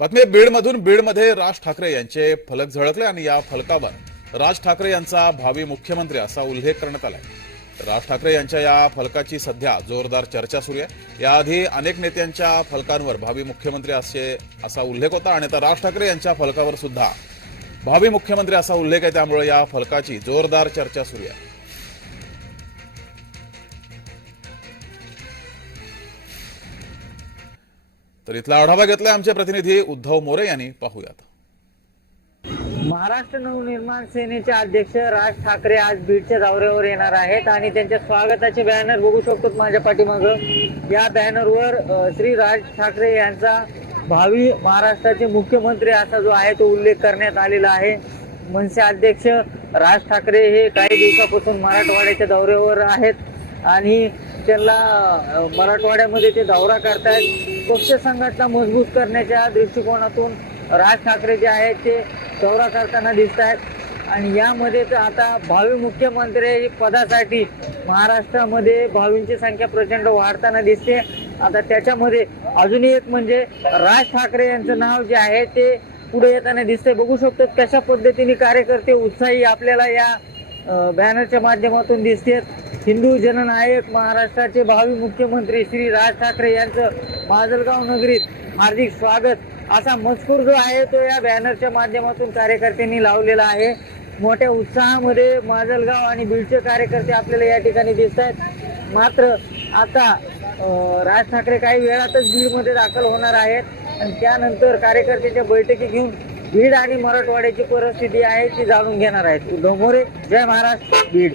बातमी बीडमधून बीडमध्ये राज ठाकरे यांचे फलक झळकले आणि या फलकावर राज ठाकरे यांचा भावी मुख्यमंत्री असा उल्लेख करण्यात आलाय. राज ठाकरे यांच्या या फलकाची सध्या जोरदार चर्चा सुरू आहे. याआधी अनेक नेत्यांच्या फलकांवर भावी मुख्यमंत्री असे असा उल्लेख होता आणि आता राज ठाकरे यांच्या फलकावर सुद्धा भावी मुख्यमंत्री असा उल्लेख आहे त्यामुळे या फलकाची जोरदार चर्चा सुरू आहे. तर इथला आढावा घेतलाय आमचे प्रतिनिधी उद्धव मोरे यांनी. पाहूयात. महाराष्ट्र नवनिर्माण सेनेचे अध्यक्ष राज ठाकरे आज बीडच्या दौऱ्यावर येणार आहेत आणि त्यांच्या स्वागताचे बॅनर बघू शकतो माझ्या पाठीमाग. या बॅनरवर श्री राज ठाकरे यांचा भावी महाराष्ट्राचे मुख्यमंत्री असा जो आहे तो उल्लेख करण्यात आलेला आहे. मनसे अध्यक्ष राज ठाकरे हे काही दिवसापासून मराठवाड्याच्या दौऱ्यावर आहेत आणि त्यांना मराठवाड्यामध्ये ते दौरा करतायत. पक्ष संघटना मजबूत करण्याच्या दृष्टिकोनातून राज ठाकरे जे आहेत ते दौरा करताना दिसत आहेत आणि यामध्ये तर आता भावी मुख्यमंत्री पदासाठी महाराष्ट्रामध्ये भावींची संख्या प्रचंड वाढताना दिसते. आता त्याच्यामध्ये अजूनही एक म्हणजे राज ठाकरे यांचं नाव जे आहे ते पुढे येताना दिसतंय. बघू शकतो कशा पद्धतीने कार्यकर्ते उत्साही आपल्याला या बॅनरच्या माध्यमातून दिसतात. हिंदू जननायक महाराष्ट्राचे भावी मुख्यमंत्री श्री राज ठाकरे यांचं माजलगाव नगरीत हार्दिक स्वागत. असा मजकूर जो आहे तो या बॅनरच्या माध्यमातून कार्यकर्त्यांनी लावलेला आहे. मोठ्या उत्साहामध्ये माजलगाव आणि बीडचे कार्यकर्ते आपल्याला या ठिकाणी दिसत आहेत मात्र आता राज ठाकरे काही वेळातच बीडमध्ये दाखल होणार आहेत. आणि त्यानंतर कार्यकर्त्याच्या बैठकी घेऊन बीड आणि मराठवाड्याची परिस्थिती आहे ती जाणून घेणार आहेत. डोमोरे जय महाराष्ट्र बीड.